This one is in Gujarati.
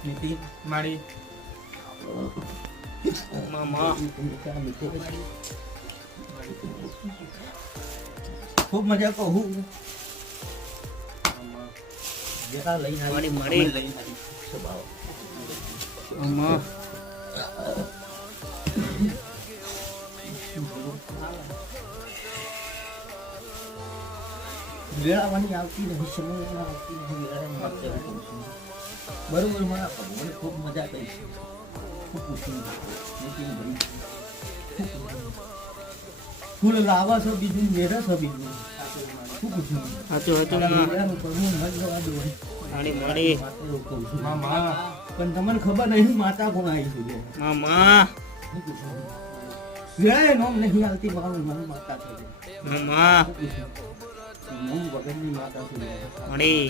નીતિ મારી મામા ખૂબ મજા કહું જેટા લઈને મારી મારી સ્વભાવ મામા વેળાવાની આવતી નથી સમયમાં આવતી નથી વેળામાં બરોબર મને ખૂબ મજા કરી ખૂબ ખુશી ફૂલ લાવા છો બીજું વેરા છો બીજું ખૂબ ખુશી હાચો હાચો મારી મારી મામા પણ તમને ખબર નહીં માતા કોણ આવી છે મામા વેળાએ નોમ નહીં આવતી મારું મને માતા છે મામા નોમ વગરની માતા છે મારી